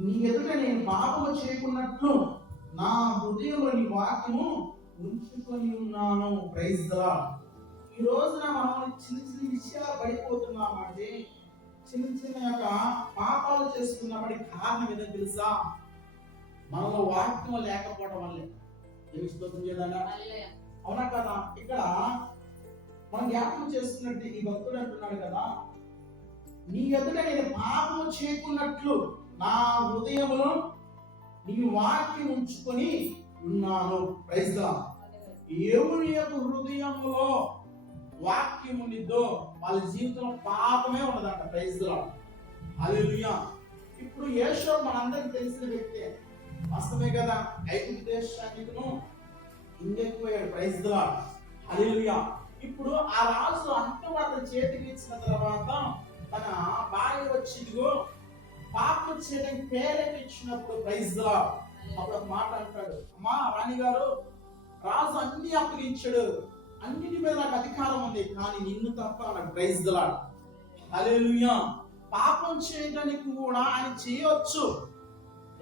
నీ ఎదుట నేను పాపము చేయకున్నట్లు నా హృదయంలో నీ వాక్యము ఉంచుకొని ఉన్నాను. ప్రైజ్ ఈ రోజున మనం చిన్న చిన్న విషయాలు పడిపోతున్నామంటే చిన్న చిన్న యొక్క పాపాలు చేసుకున్నామని కారణం ఏదో తెలుసా? మనలో వాక్యం లేకపోవడం వల్లే. స్తోత్రం అవునా కదా? ఇక్కడ మనం జ్ఞాపకం చేస్తున్నట్టు ఈ భక్తుడు అంటున్నాడు కదా నీ ఎదుట నేను పాపము చేయకున్నట్లు నా హృదయములో నీ వాక్యం ఉంచుకొని ఉన్నాను. ప్రైజ్గా ఎవరి యొక్క హృదయంలో వాక్యం ఉండిద్దో వాళ్ళ జీవితంలో పాపమే ఉండదంట ప్రైజ్ హల్లెలూయా ఇప్పుడు యేషో మనందరికి తెలిసిన వ్యక్తే. వాస్తవమే కదా ఐదు దేశానికిను ఇంకెక్కుపోయాడు ప్రైజ్ హల్లెలూయా ఇప్పుడు ఆ రాజు అంత అతని చేతికి ఇచ్చిన తర్వాత తన భార్య వచ్చిందిగో పాపం చేయడం పేరెంట్ ఇచ్చినప్పుడు ప్రైజ్ అప్పుడు ఒక మాట అంటాడు. అమ్మా రాణి గారు రాజు అన్ని అప్పగించాడు. అన్నిటి మీద నాకు అధికారం ఉంది కానీ నిన్ను తప్ప నాకు ప్రైజ్ హల్లెలూయా. పాపం చేయడానికి కూడా ఆయన చేయవచ్చు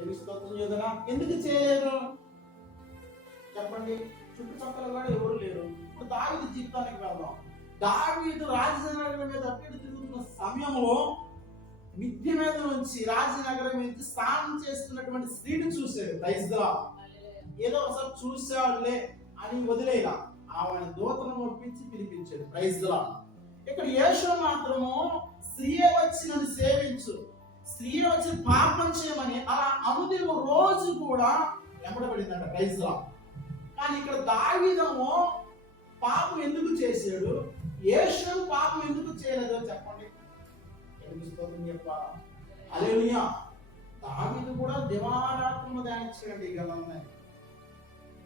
ఏమి స్తోత్రం చేయదనా ఎందుకు చేయలేరు చెప్పండి. చుట్టుపక్కల కూడా ఎవరు లేరు. ఇప్పుడు దావీదు జీవితానికి వెళ్దాం. దావీదు రాజధాని మీద అప్పటి తిరుగుతున్న సమయంలో మిద్దె మీద నుంచి రాజనగరం మీద స్నానం చేస్తున్నటువంటి స్త్రీని చూశాడు ప్రైజ్గా ఏదో ఒకసారి చూశాడులే అని వదిలేలా ఆమె దూతను ఒప్పించి పిలిపించాడు ప్రైజ్గా. ఇక్కడ యేషో మాత్రము స్త్రీ వచ్చి నన్ను సేవించు స్త్రీ వచ్చి పాపం చేయమని అలా అనుదిన రోజు కూడా వెంబడబడిందంట ప్రైజ్గా. కానీ ఇక్కడ దావీదము పాపం ఎందుకు చేశాడు? యేషు పాపం ఎందుకు చేయలేదో చెప్పండి. స్తోత్రం చెప్పాలా అలేలుయా దావీదు కూడా దివారాత్రము ధ్యానించాడు ఈ గలంలో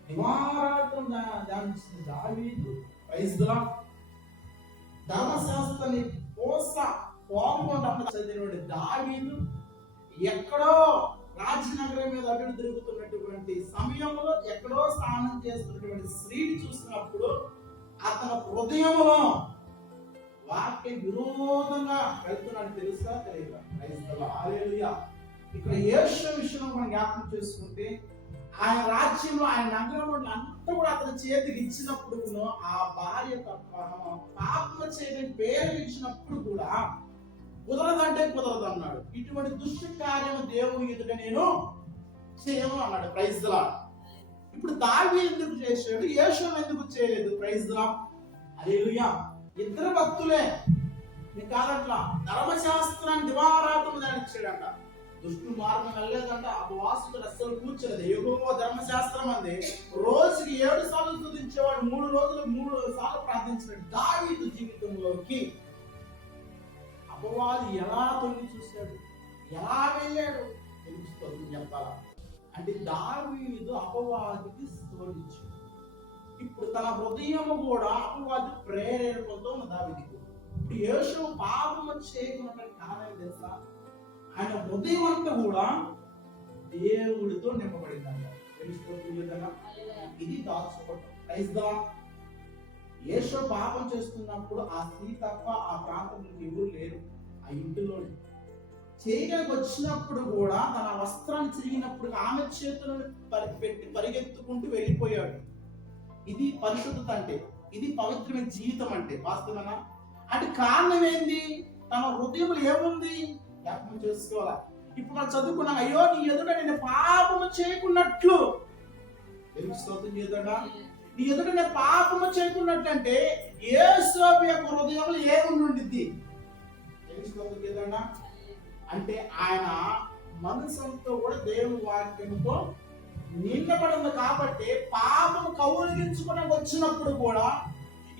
దివారాత్రం ధ్యా- ధ్యానించింది దావీదు ప్రైజ్లా. ధర్మశాస్త్రాన్ని పోస పోకుండా చదివినటువంటి దావీదు ఎక్కడో రాజనగరం మీద అడుగు తిరుగుతున్నటువంటి సమయంలో ఎక్కడో స్నానం చేస్తున్నటువంటి స్త్రీని చూసినప్పుడు అతని హృదయంలో వాక్య విరోధంగా వెళ్తున్నాడు తెలుసా తెలియదా? క్రైస్తవ హల్లెలూయా. ఇక్కడ యేసు విషయంలో మనం జ్ఞాపకం చేసుకుంటే ఆయన రాజ్యంలో ఆయన నగరంలో అంతా కూడా అతని చేతికి ఇచ్చినప్పుడు కూడా ఆ భార్య తప్ప పాపం చేయని పేరు ఇచ్చినప్పుడు కూడా కుదరదంటే కుదరదు అన్నాడు. ఇటువంటి దుష్ట కార్యం దేవుని ఎదుట నేను చేయను అన్నాడు. ప్రైజ్ ఇప్పుడు దావి ఎందుకు చేశాడు? యేషం ఎందుకు చేయలేదు? ప్రైజ్ అదే ఇద్దరు భక్తులే. నీ కాదట్లా ధర్మశాస్త్రాన్ని దివారాతం ధ్యానించాడంట దుష్టు మార్గం వెళ్ళలేదంట. అపవాసుడు అస్సలు కూర్చోలేదు. ఎగువ ధర్మశాస్త్రం అంది. రోజుకి ఏడు సార్లు స్థుతించేవాడు మూడు రోజులు మూడు సార్లు ప్రార్థించాడు దావీదు జీవితంలోకి అపవాది ఎలా తొంగి చూశాడు? ఎలా వెళ్ళాడు? తెలుస్తుంది చెప్పాలా అంటే దావీదు అపవాదికి స్తోలించాడు. ఇప్పుడు తన హృదయము కూడా అపవాది ప్రేరేపణతో దావీదికి. ఇప్పుడు యేసు పాపము చేయకుండా కారణం తెలుసా? ఆయన హృదయం అంతా కూడా దేవుడితో నింపబడిందంట. తెలుసుకోవచ్చు ఇది దాచుకోవటం. యేసు పాపం చేస్తున్నప్పుడు ఆ స్త్రీ తప్ప ఆ ప్రాంతంలో ఎవరు లేరు. ఆ ఇంటిలోనే. చేయడానికి వచ్చినప్పుడు కూడా తన వస్త్రాన్ని చిరిగినప్పుడు ఆమె చేతులను పెట్టి పరిగెత్తుకుంటూ వెళ్ళిపోయాడు. ఇది పరిశుద్ధత అంటే ఇది పవిత్రమైన జీవితం అంటే వాస్తవనా అంటే కారణం ఏంది? తన హృదయంలో ఏముంది? జ్ఞాపకం చేసుకోవాలా? ఇప్పుడు మనం చదువుకున్నాం అయ్యో నీ ఎదుట నేను పాపము చేయకున్నట్లు. ఎందుకు స్తోత్రం చేద్దా నీ ఎదుట నేను పాపము చేయకున్నట్లు అంటే యేసోపు యొక్క హృదయంలో ఏముండి ఉండిద్ది? ఎందుకు స్తోత్రం అంటే ఆయన మనసంతో కూడా దేవుని వాక్యంతో నిండబడింది కాబట్టి పాపం కౌలిగించుకుని వచ్చినప్పుడు కూడా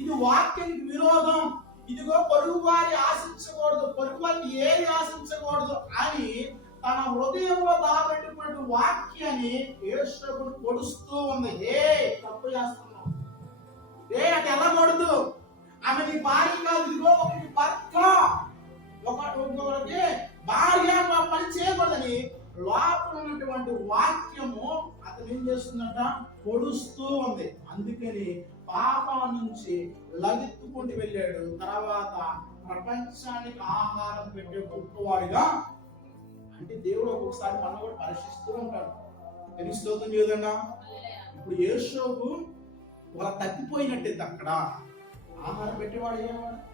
ఇది వాక్యానికి విరోధం. ఇదిగో పొరుగు వారి ఆశించకూడదు పొరుగు వారిని ఏది ఆశించకూడదు అని తన హృదయంలో దాబెట్టుకున్నటువంటి వాక్యాన్ని యేసుడు పొడుస్తూ ఉంది. ఏ తప్పు చేస్తున్నావు? ఏ అది ఎలా పడదు ఆమె నీ భార్య కాదు. ఇదిగో ఒకటి భర్త. ఒక భార్య పని చేయకూడదని లోపల ఉన్నటువంటి వాక్యము అతను ఏం చేస్తుందంట? పొడుస్తూ ఉంది. అందుకని పాపం నుంచి లగెత్తుకుంటూ వెళ్ళాడు. తర్వాత ప్రపంచానికి ఆహారం పెట్టే గొప్పవాడిగా అంటే దేవుడు ఒక్కొక్కసారి మనం కూడా పరీక్షిస్తూ ఉంటాడు. తెలుస్తోంది విధంగా ఇప్పుడు యేషోకు వాళ్ళ తప్పిపోయినట్టే అక్కడ. ఆహారం పెట్టేవాడు అయ్యేవాడు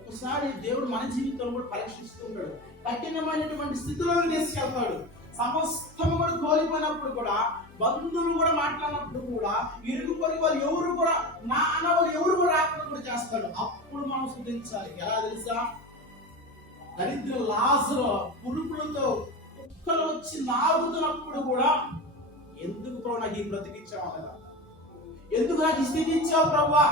ఒకసారి దేవుడు మన జీవితంలో కూడా పరీక్షిస్తూ ఉంటాడు. కఠినమైనటువంటి స్థితిలోకి తీసుకెళ్తాడు. సమస్తము కూడా కోల్పోయినప్పుడు కూడా బంధువులు కూడా మాట్లాడినప్పుడు కూడా ఇరుగు పొరుగు వాళ్ళు ఎవరు కూడా నా అన్నవాళ్ళు ఎవరు కూడా రాకుండా కూడా చేస్తాడు. అప్పుడు మనం శుద్ధించాలి. ఎలా తెలుసా? దరిద్ర లాసులో పురుపులతో కుక్కలు వచ్చి నాగుతున్నప్పుడు కూడా ఎందుకు ప్రభు నాకు ఈ బ్రతికిచ్చావు కదా ఎందుకు నాకు ఈ స్థితి ఇచ్చావు ప్రభా?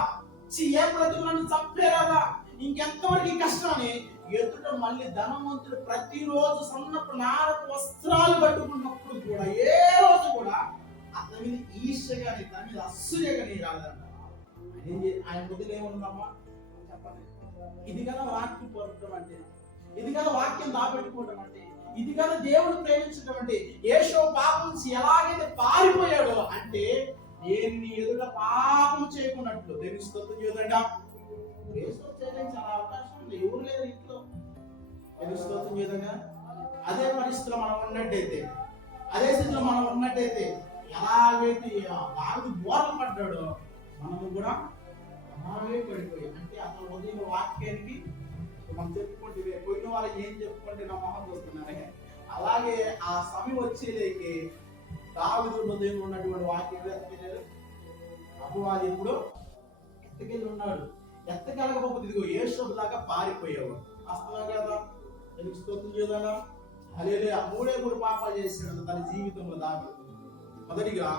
ఏ బ్రతుకు నన్ను చంపేరాదా? ఇంకెంతవరకు కష్టం అని ఎదుట మళ్ళీ ధనవంతుడు ప్రతిరోజు సన్నపు నారపు వస్త్రాలు కట్టుకున్నప్పుడు కూడా ఏ రోజు కూడా అతని మీద ఈర్ష కానీ తన మీద అసూయ నీ రాదంట. ఆయన ఆయన బుద్ధిలో ఏముందమ్మా చెప్పండి ఇది కదా వాక్యం పొరపడం అంటే ఇది కదా వాక్యం దాపెట్టుకోవడం అంటే ఇది కదా దేవుడు ప్రేమించడం అంటే ఏషో పాపం నుంచి ఎలాగైతే పారిపోయాడో అంటే దేన్ని ఎదుట పాపం చేయకున్నట్లు. దేవుని స్తోత్రం చేయదంట చేయడానికి చాలా అవకాశం ఉంది. ఎవరు లేరు ఇంట్లో దేవుని స్తోత్రం అదే పరిస్థితిలో మనం ఉన్నట్టయితే అదే స్థితిలో మనం ఉన్నట్టయితే ఎలాగైతే ఆ బావి బోర్లు పడ్డాడో మనము కూడా అలాగే పడిపోయి అంటే అతను ఉదయం వాక్యానికి మనం చెప్పుకుంటే పోయిన వాళ్ళకి ఏం చెప్పుకుంటే నా మొహం వస్తున్నారే అలాగే ఆ సమయం వచ్చేలేకి దావిదు హృదయం ఉన్నటువంటి వాక్యం ఎత్తుకెళ్ళారు అపవాది ఇప్పుడు ఎత్తకెళ్ళి ఉన్నాడు. ఎత్తకెళ్ళకపోతే ఇదిగో ఏ దాకా పారిపోయావు అస్తమే కదా నీకు స్తోత్రం చేయదా అలే ఆ మూడే మూడు పాపాలు చేశాడు తన జీవితంలో దాకా మొదటిగా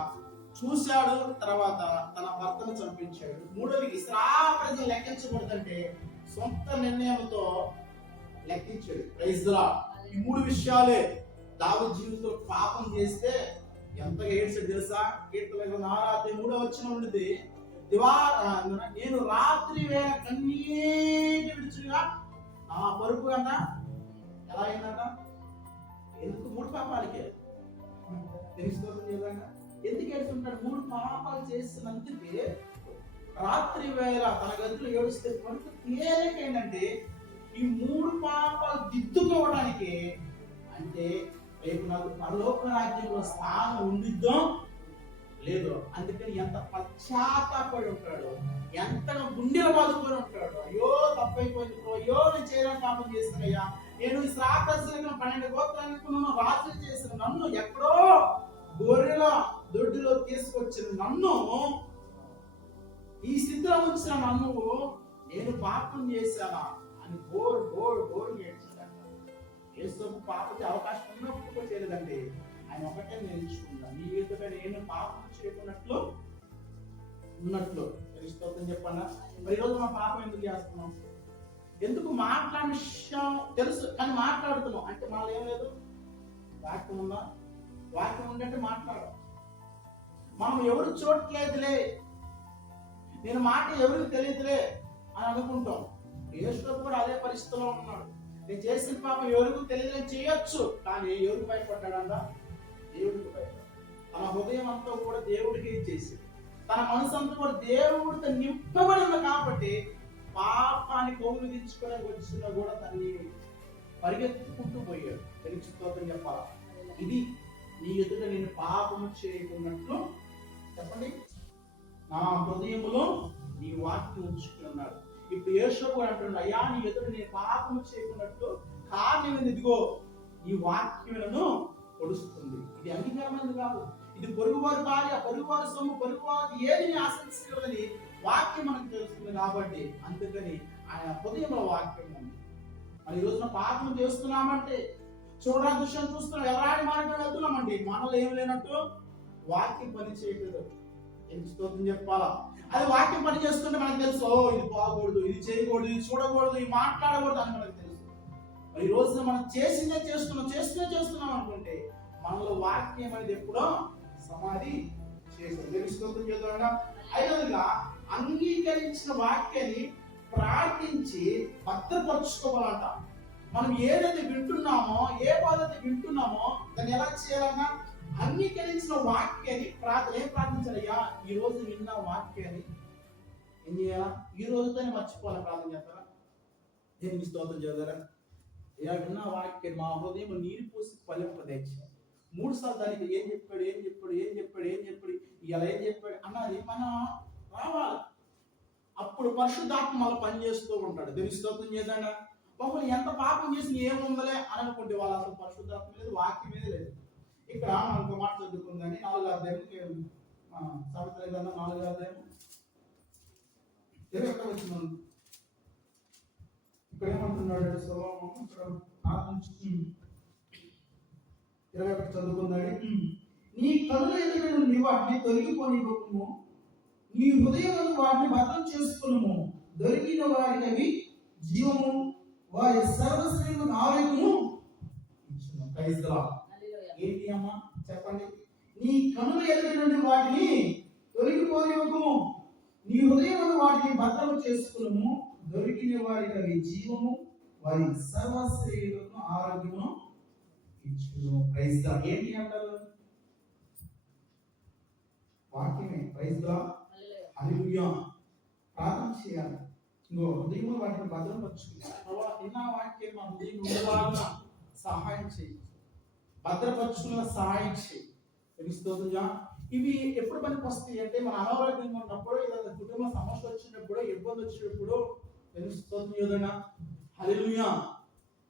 చూశాడు తర్వాత తన భర్తను చంపించాడు. మూడోది ఇస్రా ప్రజలు లెక్కించకూడదంటే సొంత నిర్ణయంతో లెక్కించాడు. ప్రైజ్లా ఈ మూడు విషయాలే దావు జీవితంలో పాపం చేస్తే ఎంత ఏడ్చాడు తెలుసా? కీర్తన నారాత్రి మూడో వచ్చిన ఉండేది దివా నేను రాత్రి వేళ కన్నీటి విడుచుగా ఆ పరుపు కన్నా ఎలా అయిందట ఎందుకు మూడు పాపాలకే? తెలుసుకోవడం ఎందుకు ఏడుస్తుంటాడు? మూడు పాపాలు చేసినందుకే రాత్రి వేళ తన గదిలో ఏడుస్తే పడుకు తేలిక ఏంటంటే ఈ మూడు పాపాలు దిద్దుకోవడానికి అంటే రేపు నాకు పరలోక రాజ్యంలో స్థానం ఉండిద్దో లేదు అందుకని ఎంత పశ్చాత్తాపడి ఉంటాడు ఎంత గుండెలు బాదుకొని ఉంటాడు అయ్యో తప్పైపోయింది అయ్యో నేను చేయడానికి పాపం చేస్తున్నాయ్యా నేను శ్రాపస్తులకు పన్నెండు గోత్రాలకు నన్ను రాజు చేసిన నన్ను ఎక్కడో గొర్రెల దొడ్డులో తీసుకొచ్చిన నన్ను ఈ స్థితిలో ఉంచిన నన్ను నేను పాపం చేశానా అని బోర్ గోరు బోర్ నేర్చుకుంటాను పాపకి అవకాశం ఉన్నప్పుడు కూడా చేయలేదండి. ఆయన ఒకటే నేర్చుకుంటా నీ ఎదుట నేను పాపం చేయకున్నట్లు ఉన్నట్లు. తెలుసుకోవద్దని చెప్పన్నా మరి ఈరోజు మా పాపం ఎందుకు చేస్తున్నాం? ఎందుకు మాట్లాడిన విషయం తెలుసు కానీ మాట్లాడుతున్నాం. అంటే మనలో ఏం లేదు? వాక్యం ఉందా? వాక్యం ఉందంటే మాట్లాడడం మనం ఎవరు చూడట్లేదులే నేను మాట ఎవరికి తెలియదులే అని అనుకుంటాం. యేసులో కూడా అదే పరిస్థితిలో ఉన్నాడు. నేను చేసిన పాపం ఎవరికి తెలియదు చేయొచ్చు కానీ ఎవరికి భయపడ్డాడంట? దేవుడికి భయపడ్డాడు. తన హృదయం అంతా కూడా దేవుడికి చేసింది. తన మనసు అంతా కూడా దేవుడితో నింపబడి ఉంది కాబట్టి పాపాన్ని కౌలు దించుకొని వచ్చినా కూడా తన్ని పరిగెత్తుకుంటూ పోయాడు. తెలుసుకోవద్దని చెప్పాలా? ఇది నీ ఎదుట నేను పాపము చేయకున్నట్లు చెప్పండి. నా హృదయంలో నీ వాక్యం ఉంచుకున్నాడు ఇప్పుడు యేషోబు అంటున్నాడు అయ్యా నీ ఎదుట నేను పాపము చేయకున్నట్లు కారణం ఇదిగో ఈ వాక్యములను పొడుస్తుంది. ఇది అంగీకారమైనది కాదు. ఇది పొరుగువారి భార్య పొరుగువారి సొమ్ము పొరుగువారి ఏది నీ ఆశించగలదని వాక్యం మనకు తెలుస్తుంది కాబట్టి అందుకని ఆయన హృదయంలో వాక్యం ఉంది. మరి ఈ రోజున పాపం చేస్తున్నామంటే చూడరా దృశ్యం చూస్తున్నాం ఎలాంటి మార్గం వెళ్తున్నామండి మనలో ఏం లేనట్టు వాక్యం పని చేయట్లేదు. ఎందుకు స్తోత్రం చెప్పాలా? అది వాక్యం పని చేస్తుంటే మనకు తెలుసు ఓ ఇది బాగకూడదు ఇది చేయకూడదు ఇది చూడకూడదు ఇది మాట్లాడకూడదు అని మనకు తెలుసు. ఈ రోజున మనం చేసిందే చేస్తున్నాం చేస్తూనే చేస్తున్నాం అనుకుంటే మనలో వాక్యం అనేది ఎప్పుడో సమాధి చేసాం స్తోత్రం చేద్దాం ఐదవదిగా అంగీకరించిన వాక్యాన్ని ప్రార్థించి భద్రపరుచుకోవాలంట. మనం ఏదైతే వింటున్నామో ఏ పద్ధతి వింటున్నామో దాన్ని ఎలా చేయాలన్నా అంగీకరించిన వాక్యాన్ని ప్రార్థన ఏం ప్రార్థించాలయ్యా ఈ రోజు విన్న వాక్యాన్ని ఏం చేయాలా? ఈ రోజుతోనే మర్చిపోవాలి ప్రార్థన చేస్తారా? దేనికి స్తోత్రం చేద్దారా ఇలా విన్న వాక్యం మా హృదయం నీరు పోసి ఫలింపదీక్ష మూడు సార్లు దానికి ఏం చెప్పాడు ఏం చెప్పాడు ఏం చెప్పాడు ఏం చెప్పాడు ఇలా ఏం చెప్పాడు అన్నది మన రావాలి. అప్పుడు పరిశుద్ధాత్మ మళ్ళీ పనిచేస్తూ ఉంటాడు. దేవుని చేశాడా బహుళ ఎంత పాపం చేసింది ఏముందలే అని అనుకుంటే వాళ్ళు అసలు పరిశుద్ధాత్మ లేదు వాక్యం మీద లేదు. ఇక్కడ మనకు మాట చదువుకుందని నాలుగు అధ్యాయం సవిత్ర గ్రంథం నాలుగు అధ్యాయం ఇరవై ఎక్కడ వచ్చింది ఇక్కడ ఏమంటున్నాడు ఇక్కడ ఇరవై ఒకటి చదువుకుందాడు నీ కనుల ఎదుట నుండి వాటిని తొలగిపోనివ్వకుము. నీ హృదయం వాటిని భద్రం చేసుకును దొరికిన వారికి అవి జీవము వారి సర్వశ్రేణులకు ఆరోగ్యము. ఏంటి అమ్మా? చెప్పండి. నీ కనుల నుండి వాటిని తొలగిపోనివ్వకుము నీ హృదయం వాటిని భద్రము చేసుకును దొరికిన వారికి అవి జీవము వారి సర్వశ్రేణులకు ఆరోగ్యమును ఇచ్చును. ప్రైజ్ దా ఏంటి అంటారు? వాక్యమే. ప్రైజ్ దా ప్రార్థన చేయాలి. ఇంకో హృదయంలో వాటిని భద్రపరచుకోవాలి ప్రభా నిన్న వాక్యం మా హృదయం సహాయం చేయి. భద్రపరచుకున్న సహాయం చేయి. తెలుస్తుందా ఇవి ఎప్పుడు పనికి వస్తాయి అంటే మన అనారోగ్యంగా ఉన్నప్పుడు ఏదైనా కుటుంబ సమస్య వచ్చినప్పుడు ఇబ్బంది వచ్చినప్పుడు తెలుస్తుంది ఏదైనా హల్లెలూయా.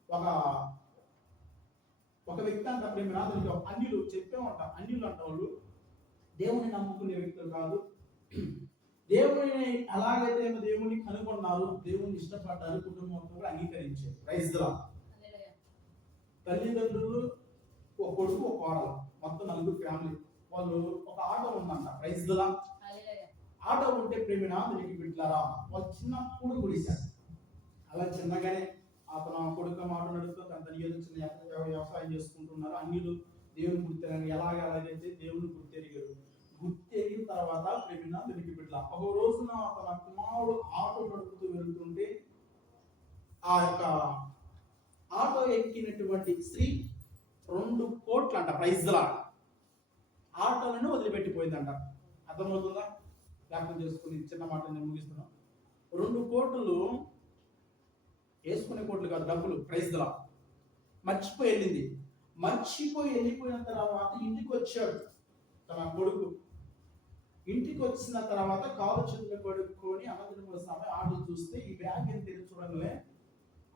ఒక ఒక వ్యక్తి అంట ప్రేమ రాదు అన్యులు చెప్పే ఉంటాం అన్యులు అంట వాళ్ళు దేవుని నమ్ముకునే వ్యక్తులు కాదు. దేవుని అలాగైతే ఏమో దేవుని కనుగొన్నారు దేవుని ఇష్టపడ్డారు కుటుంబం అంతా కూడా అంగీకరించారు. ప్రైజ్. తల్లిదండ్రులు ఒక కొడుకు ఒక కోడలు మొత్తం నలుగురు ఫ్యామిలీ వాళ్ళు ఒక ఆటో ఉందంట. ప్రైజ్ లా హల్లెలూయా. ఆటో ఉంటే ప్రేమిన దీనికి బిడ్లారా వాళ్ళు చిన్నప్పుడు గుడిశారు. అలా చిన్నగానే అతను కొడుకు మాట నడుస్తూ ఏదో చిన్న వ్యవ- వ్యవసాయం చేసుకుంటున్నారు. అన్నిలు దేవుని గుర్తెరని ఎలాగ ఎలాగైతే దేవుని గుర్తెరిగారు గుర్తెరిగిన తర్వాత ప్రేమిన వెనక్కి బిడ్డ ఒక రోజున తన కుమారుడు ఆటో నడుపుతూ వెళ్తుంటే ఆ యొక్క ఆటో ఎక్కినటువంటి స్త్రీ రెండు కోట్లు అంట ప్రైజ్లా ఆటోలను వదిలిపెట్టిపోయిందంట. అర్థమవుతుందా? జ్ఞాపకం చేసుకుని చిన్న మాట నేను ముగిస్తున్నాను రెండు కోట్లు వేసుకునే కోట్లు కాదు డబ్బులు ప్రైజ్లా. మర్చిపోయి వెళ్ళింది. మర్చిపోయి వెళ్ళిపోయిన తర్వాత ఇంటికి వచ్చాడు తన కొడుకు. ఇంటికి వచ్చిన తర్వాత కాలు చేతులు కడుక్కొని అనంతరం సమయం ఆటో చూస్తే ఈ బ్యాగ్ ఏం తెలియదు చూడంగానే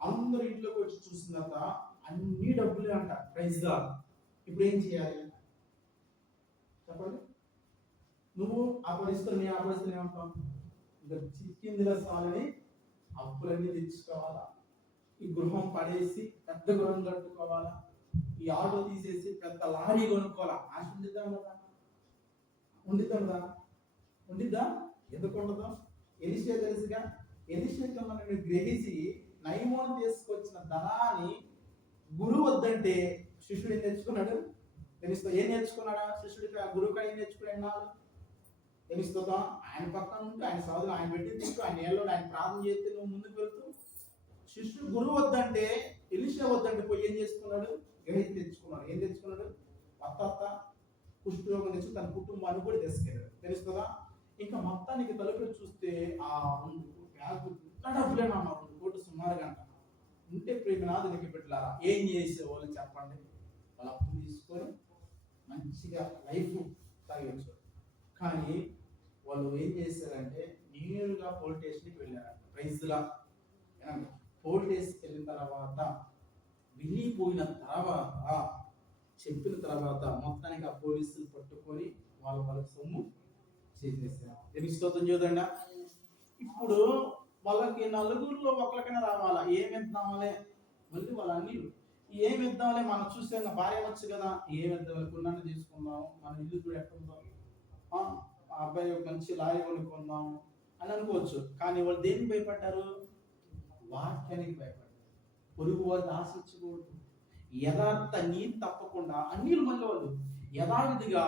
అందరు ఇంట్లోకి వచ్చి చూసిన తర్వాత అన్ని డబ్బులే అంట ప్రైజ్గా ఇప్పుడు ఏం చేయాలి? చెప్పండి. నువ్వు ఆ పరిస్థితులు నీ ఆ పరిస్థితులు ఏమంటావు ఇంకా చిక్కిందిల అప్పులన్నీ తెచ్చుకోవాలా? ఈ గృహం పడేసి పెద్ద గృహం కట్టుకోవాలా? ఈ ఆటో తీసేసి పెద్ద లారీ కొనుక్కోవాలా? ఆశ కదా ఉండిద్దా ఉండిద్దా? ఎందుకు ఉండదు? ఎలిషే తెలుసుగా? ఎలిషే కమ్మని గ్రహించి నయమోని తీసుకొచ్చిన ధనాన్ని గురువు వద్దంటే శిష్యుడు ఏం నేర్చుకున్నాడు? తెలుస్తా. ఏం నేర్చుకున్నాడా? శిష్యుడికి ఆ గురువు కాడ ఏం నేర్చుకున్నాడు తెలుస్తుందా ఆయన పక్కన ఉంటే ఆయన సోదరు ఆయన పెట్టి తింటూ ఆయన ఏళ్ళు ఆయన ప్రార్థన చేస్తే నువ్వు ముందుకు వెళ్తూ. శిష్యుడు గురువు వద్దంటే ఎలిషా వద్దంటే పోయి ఏం చేసుకున్నాడు? గ్రహించి తెచ్చుకున్నాడు ఏం తెచ్చుకున్నాడు అత్త అత్త కుష్ఠరోగం నుంచి తన కుటుంబాన్ని కూడా తీసుకెళ్ళాడు. తెలుస్తుందా? ఇంకా మొత్తానికి తలుపులు చూస్తే ఆ రెండు బ్యాగు ఇంత డబ్బులేనా రెండు కోట్లు సుమారుగా అంట. ఉంటే ప్రేమనాథునికి పెట్టారా ఏం చేసేవాళ్ళు చెప్పండి? వాళ్ళ అప్పు తీసుకొని మంచిగా లైఫ్ తాగొచ్చు కానీ వాళ్ళు ఏం చేశారంటే నేరుగా పోలీస్ స్టేషన్కి వెళ్ళారంట. ప్రైజ్లా పోలీస్ స్టేషన్కి వెళ్ళిన తర్వాత వినిపోయిన తర్వాత చెప్పిన తర్వాత మొత్తానికి ఆ పోలీసులు పట్టుకొని వాళ్ళ వాళ్ళకి సొమ్ము చేసేసారు. తెలుస్తోంది చూడండి. ఇప్పుడు వాళ్ళకి నలుగురిలో ఒకరికైనా రావాలా? ఏమిద్దామలే మళ్ళీ వాళ్ళ అన్నిలు. ఏమిద్దామలే మనం చూస్తే భార్య వచ్చు కదా. ఏమి కొన్నాను తీసుకుందాం. మన ఇల్లు కూడా ఎక్కడ ఉందాం? ఆ అబ్బాయి ఒక మంచి లాయ కొనుక్కుందాం అని అనుకోవచ్చు. కానీ వాళ్ళు దేనికి భయపడ్డారు? వాక్యానికి భయపడ్డారు. పొరుగు వాళ్ళు ఆశించకూడదు యథార్థ నీతి తప్పకుండా అన్నిలు మళ్ళీ వాళ్ళు యథావిధిగా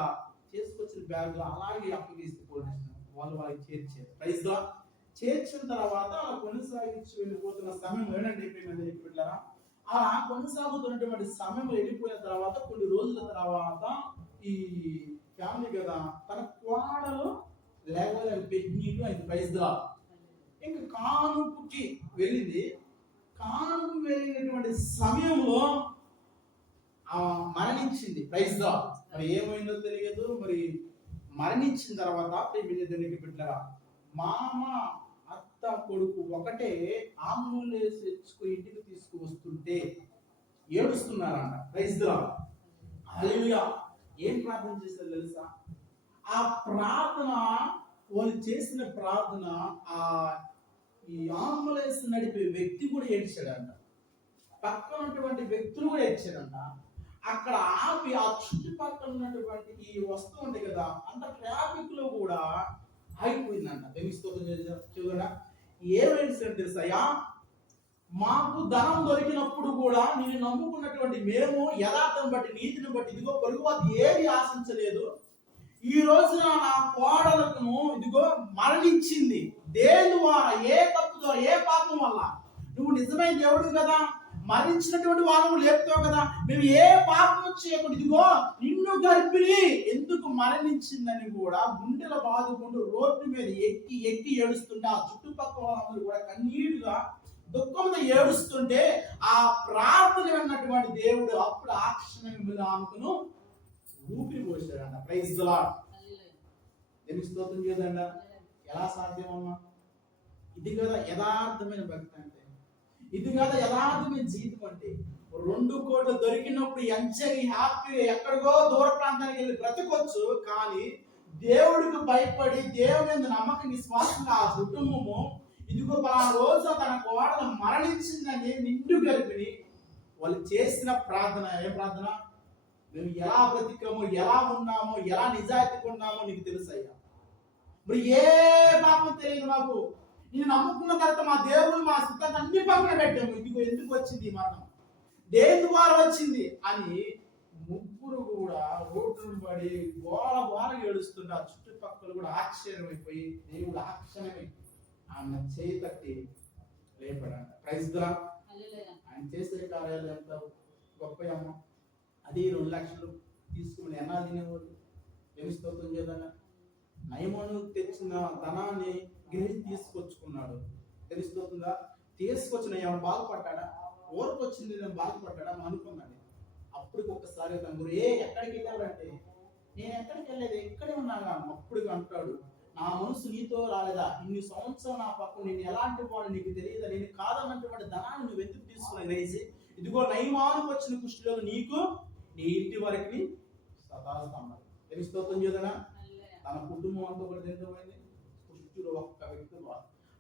చేసుకొచ్చిన బ్యాగులు అలాగే అప్పగిస్తూ పోలీసులు వాళ్ళు వాళ్ళకి చేర్చారు. ప్రైజ్గా చేర్చిన తర్వాత అలా కొనసాగించి వెళ్ళిపోతున్న సమయం ఏనండి అయిపోయిందని అలా కొనసాగుతున్నటువంటి సమయం వెళ్ళిపోయిన తర్వాత కొన్ని రోజుల తర్వాత ఈ ఫ్యామిలీ కదా తన కోడలు లేకపోతే పెట్టినీళ్ళు ఆయన ప్రైజ్గా ఇంకా కానుపుకి వెళ్ళింది. కానుపు వెళ్ళినటువంటి సమయంలో మరణించింది. ప్రైజ్ దా మరి ఏమైందో తెలియదు. మరి మరణించిన తర్వాత ప్రేమికి బిడ్డరా మామ అత్త కొడుకు ఒకటే ఆంబులెన్స్ తెచ్చుకుని ఇంటికి తీసుకువస్తుంటే ఏడుస్తున్నారంట. ప్రైజ్ దా ఏం ప్రార్థన చేశారు తెలుసా? ఆ ప్రార్థన వాళ్ళు చేసిన ప్రార్థన ఆ ఈ ఆంబులెన్స్ నడిపే వ్యక్తి కూడా ఏడ్చాడంట. పక్కన ఉన్నటువంటి వ్యక్తులు కూడా ఏడ్చాడంట అక్కడ ఆపి ఆ చుట్టుపక్కల ఉన్నటువంటి ఈ వస్తువు ఉంది కదా అంత ట్రాఫిక్లో కూడా ఆగిపోయిందంట. తెలుస్తూ చూడరా ఏమైంది సార్ తెలుసాయా? మాకు ధనం దొరికినప్పుడు కూడా నేను నమ్ముకున్నటువంటి మేము యథార్థం బట్టి నీతిని బట్టి ఇదిగో పొరుగువాది ఏది ఆశించలేదు. ఈ రోజున నా కోడలకు ఇదిగో మరణించింది. దేని ద్వారా? ఏ తప్పు ద్వారా? ఏ పాపం వల్ల? నువ్వు నిజమైన దేవుడు కదా. మరణించినటువంటి వాళ్ళము లేపుతావు కదా. మేము ఏ పాపం చేయకుండా ఇదిగో నిన్ను గర్భిణి. ఎందుకు మరణించిందని కూడా గుండెల బాదుకుంటూ రోడ్డు మీద ఎక్కి ఎక్కి ఏడుస్తుంటే ఆ చుట్టుపక్కల వాళ్ళందరూ కూడా కన్నీరుగా దుఃఖంతో ఏడుస్తుంటే ఆ ప్రార్థన విన్నటువంటి దేవుడు అప్పుడు ఆ క్షణం మీద ఆమెకును ఊపిరి పోసాడంట ప్రైజ్ లాడ్ దేనికి స్తోత్రం చేయదండ ఎలా సాధ్యమమ్మా? ఇది కదా యథార్థమైన భక్తి అంటే. ఇది కదా యథార్థమైన జీవితం అంటే. రెండు కోట్లు దొరికినప్పుడు ఎంచని హ్యాపీగా ఎక్కడికో దూర ప్రాంతానికి వెళ్ళి బ్రతకొచ్చు కానీ దేవుడికి భయపడి దేవుని మీద నమ్మకం విశ్వాసంగా ఆ కుటుంబము ఇదిగో ఆ రోజు తన కోడలు మరణించిందని నిండు గర్భిణి వాళ్ళు చేసిన ప్రార్థన ఏ ప్రార్థన? మేము ఎలా బ్రతికము ఎలా ఉన్నామో ఎలా నిజాయితీగా ఉన్నామో నీకు తెలుసయ్యా. మరి ఏ పాపం తెలియదు మాకు. నేను నమ్ముకున్న తర్వాత మా దేవుడు మా సిద్ధాంతం అన్ని పక్కన పెట్టాము. ఇదిగో ఎందుకు వచ్చింది మరణం? దేని ద్వారా వచ్చింది? అని ముగ్గురు కూడా రోడ్డును పడి గోల గోల ఏడుస్తుంటే ఆ చుట్టుపక్కల కూడా ఆశ్చర్యమైపోయి దేవుడు ఆశ్చర్యమై ఆమె చేయి తట్టి లేపడంట. ప్రైజ్ దా ఆయన చేసే కార్యాలు ఎంత గొప్ప అమ్మ అది రెండు లక్షలు తీసుకుని ఏమి స్తోత్రం చేద్దాం? నయమను తెచ్చిన ధనాన్ని గ్రహించి తీసుకొచ్చుకున్నాడు. తెలుస్తుందా? తీసుకొచ్చిన ఏమైనా బాధపడ్డా ఊరికి వచ్చింది నేను బాధపడ్డా అని అనుకున్నాడు. అప్పుడు ఒకసారి తను ఏ ఎక్కడికి వెళ్ళాడంటే నేను ఎక్కడికి వెళ్ళలేదు ఎక్కడే ఉన్నాను అప్పుడు అంటాడు నా మనసు నీతో రాలేదా? ఇన్ని సంవత్సరం నా పక్కన నేను ఎలాంటి వాడు నీకు తెలియదా? నేను కాదన్నటువంటి ధనాన్ని నువ్వు ఎందుకు తీసుకుని ఇదిగో నయమానికి వచ్చిన కుష్టిలో నీకు నీ ఇంటి వరకు సదాస్తాం తెలుస్తోత్రం చేదనా తన కుటుంబం అంతా కూడా తెలియమైంది కుష్టిలో ఒక్క వ్యక్తి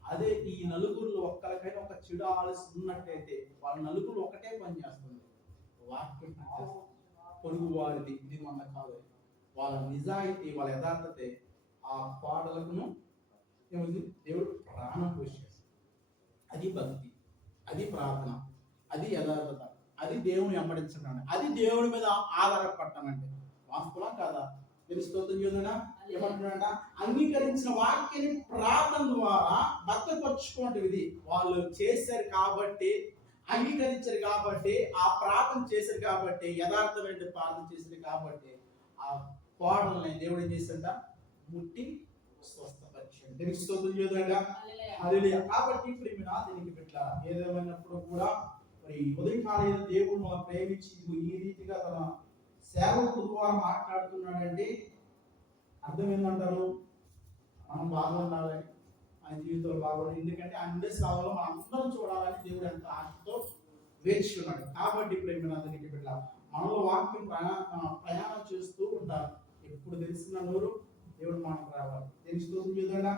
అదే ఈ నలుగురిలో ఒక్కరికైనా ఒక చెడు ఆలోచన ఉన్నట్టయితే వాళ్ళ నలుగురు ఒకటే పని చేస్తుంది. వాక్యం పొరుగు వారిది ఇది మన కాదు. వాళ్ళ నిజాయితీ వాళ్ళ యథార్థతే ఆ పాటలకును ఏముంది దేవుడు ప్రాణం పోషేస్తాడు అది భక్తి అది ప్రార్థన అది యథార్థత అది దేవుని వెంబడించడం అది దేవుడి మీద ఆధారపడటం వాస్తవం కాదా? మీరు స్తోత్రం చూడనా ఏమంటున్నాడంట? అంగీకరించిన వాక్యాన్ని ప్రార్థన ద్వారా భక్తపరుచుకోండి ఇది వాళ్ళు చేశారు కాబట్టి అంగీకరించారు కాబట్టి ఆ ప్రార్థన చేశారు కాబట్టి యథార్థమైన ప్రార్థన చేశారు కాబట్టి ఆ కోడల్ని దేవుడు ఏం చేశాడ ముట్టి స్వస్థపరిచాడు. దీనికి స్తోత్రం చూడగా హల్లెలూయా. కాబట్టి దీనికి పెట్టా ఏదేమైనప్పుడు కూడా మరి ఉదయకాలం దేవుడు మనం ప్రేమించి ఈ రీతిగా తన సేవకు ద్వారా మాట్లాడుతున్నాడంటే అర్థం ఏంటంటారు మనం బాగుండాలి ఆయన జీవితంలో బాగుండాలి ఎందుకంటే అన్ని సేవలో మనం అందరం చూడాలని దేవుడు ఎంత ఆశతో వేచి ఉన్నాడు కాబట్టి ప్రేమ దీనికి పెట్టా మనలో వాక్యం ప్రయాణ ప్రయాణం చేస్తూ ఉంటారు. ఎప్పుడు తెలిసిన నోరు దేవుడు మనకు రావాలి. తెలిసి చూద్దా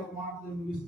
ఒక మాట ముగిస్తూ